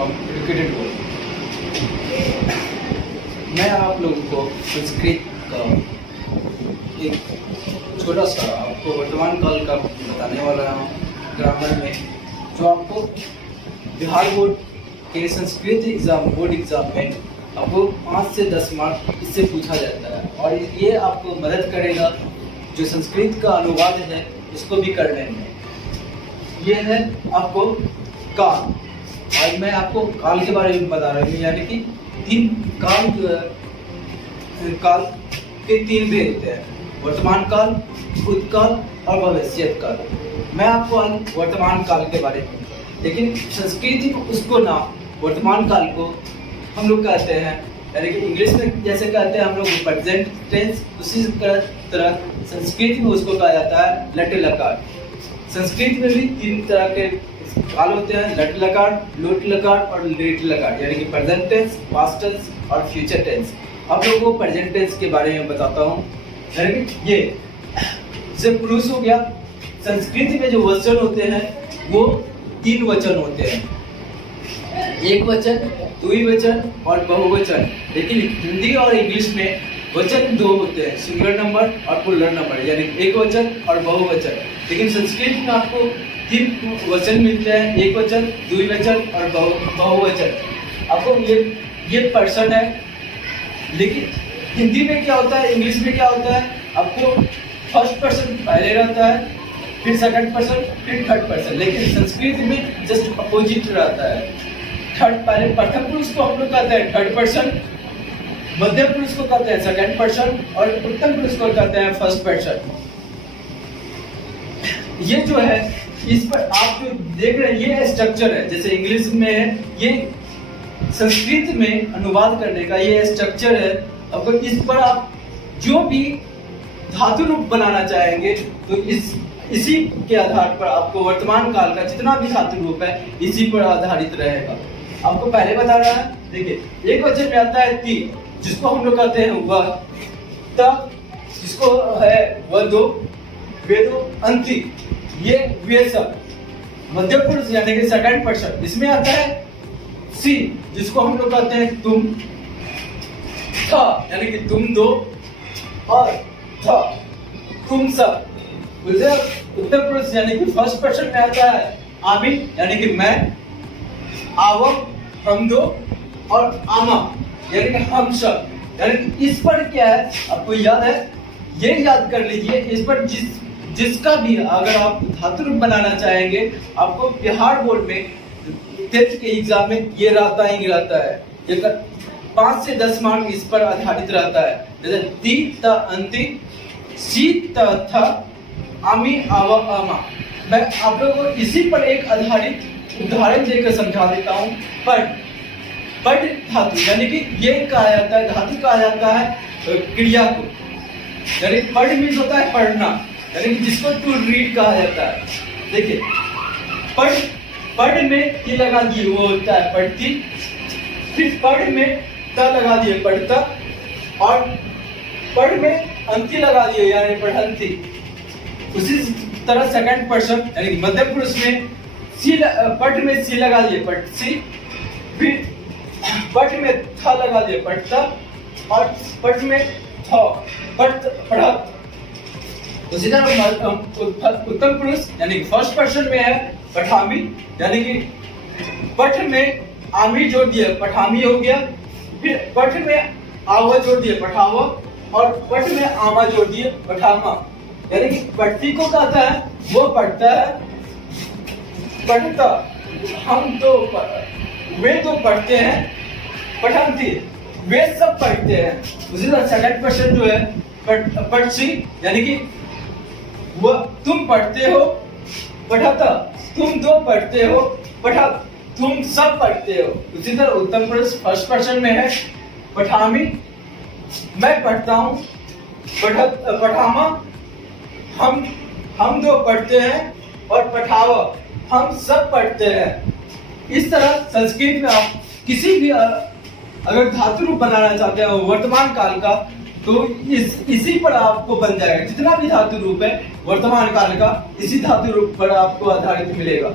Complicated word. मैं आप लोगों को संस्कृत का एक छोटा सा आपको वर्तमान काल का बताने वाला हूँ ग्रामर में, जो आपको बिहार बोर्ड के संस्कृत एग्जाम बोर्ड एग्जाम में आपको 5 से 10 मार्क इससे पूछा जाता है, और ये आपको मदद करेगा जो संस्कृत का अनुवाद है इसको भी करने में। ये है आपको काल, और मैं आपको काल के बारे में बता रहा हूँ, यानी कि 3 काल काल के 3 भेद होते हैं: वर्तमान काल, भूतकाल और भविष्यत काल। मैं आपको आज वर्तमान काल के बारे में, लेकिन संस्कृत में उसको ना वर्तमान काल को हम लोग कहते हैं, यानी कि इंग्लिश में जैसे कहते हैं हम लोग प्रेजेंट टेंस, उसी तरह संस्कृत में उसको कहा जाता है लट लकार। संस्कृत में भी 3 तरह के काल होते हैं: लट लकार, लोट लकार और लेट लकार, यानी कि प्रेजेंट टेंस, पास्ट टेंस और फ्यूचर टेंस। आप लोगों को प्रेजेंट टेंस के बारे में बताता हूँ, यानी कि ये जब पुरुष हो गया। संस्कृत में जो वचन होते हैं वो 3 वचन होते हैं: एक वचन, द्विवचन और बहुवचन। लेकिन हिंदी और इंग्लिश में वचन 2 होते हैं: सिंगुलर नंबर और प्लूरल नंबर, यानी एक वचन और बहुवचन। लेकिन संस्कृत में आपको 3 वचन मिलते हैं: एक वचन, द्विवचन और बहुवचन। आपको ये पर्सन है। लेकिन हिंदी में क्या होता है, इंग्लिश में क्या होता है, आपको फर्स्ट पर्सन पहले रहता है, फिर सेकंड पर्सन, फिर थर्ड पर्सन। लेकिन संस्कृत में जस्ट अपोजिट रहता है। पहले प्रथम पुरुष को हम लोग कहते हैं थर्ड पर्सन, मध्य पुरुष को कहते हैं सेकंड पर्सन और उत्तम पुरुष को कहते हैं फर्स्ट पर्सन। ये जो है, इस पर आप जो देख रहे हैं ये स्ट्रक्चर है। जैसे इंग्लिश में है, ये संस्कृत में अनुवाद करने का ये स्ट्रक्चर है। अगर इस पर आप जो भी धातु रूप बनाना चाहेंगे तो इसी के आधार पर आपको वर्तमान काल का जितना भी धातु रूप है इसी पर आधारित रहेगा। आपको पहले बता रहा है, देखिए एक वचन में आता है ती, जिसको हम लोग कहते हैं वह, त जिसको है वह, दो, वे दो, अंति, ये वे सब। मध्य पुरुष यानी कि सेकंड पर्सन, इसमें आता है सी, जिसको हम लोग कहते हैं तुम, था यानी कि तुम दो, और था तुम सब। उत्तर पुरुष यानी कि फर्स्ट पर्सन में आता है आमी, यानी कि मैं, आवम हम दो, और आमा यानी कि हम सब। यानी इस पर क्या है आपको याद है, ये याद कर लीजिए। इस पर जिसका भी अगर आप धातु रूप बनाना चाहेंगे, आपको बिहार बोर्ड में 10th के एग्जाम में ये रहता है। 5 से 10 मार्क इस पर आधारित रहता है। जैसे ती, त, अंति, सी, त, था, आमी, आवा, आमा। मैं आप लोगों को इसी पर एक आधारित उदाहरण देकर समझा देता हूँ। पढ़ धातु, यानी कि ये कहा जाता है, धातु कहा जाता है क्रिया को। यानी पढ़ मीन्स होता है पढ़ना, यानी कि जिसको टू रीड कहा जाता है। देखिए पढ़ में ती लगा दिए वो होता है पढ़ती, फिर पढ़ में त लगा दिए पढ़ता, और पढ़ में अंति लगा दिए यानी पढ़ंती। उसी तरह सेकंड पर्सन यानी कि मध्य पुरुष में पढ़ में सी लगा दिए पढ़सी, फिर पढ़ में था लगा दिए पढ़ता, और पढ़ में था पढ़त। उसी तरह उत्तम पुरुष यानी कि फर्स्ट पर्सन में है पठामी, यानी कि पठ में आमी जोड़ दिए पठामी हो गया, फिर पठ में आवा जोड़ दिए पठावा, और पठ में आवा जोड़ दिए पठामा। यानी कि पढ़ती को कहता है वो पढ़ता है, पढ़ता हम तो वे तो पढ़ते हैं, पठंती वे सब पढ़ते हैं। उसी तरह सेकंड पर्सन जो है पढ़सी, यानी कि वो तुम पढ़ते हो, पढ़ता तुम दो पढ़ते हो, पढ़ा तुम सब पढ़ते हो। उसी तरह उत्तम पुरुष फर्स्ट पर्सन में है पठामी, मैं पढ़ता हूँ, पठामा हम दो पढ़ते हैं, और पठावा हम सब पढ़ते हैं। इस तरह संस्कृत में आप किसी भी अगर धातु रूप बनाना चाहते हो वर्तमान काल का, तो इसी पर आपको बन जाएगा। जितना भी धातु रूप है वर्तमान काल का, इसी धातु रूप पर आपको आधारित मिलेगा।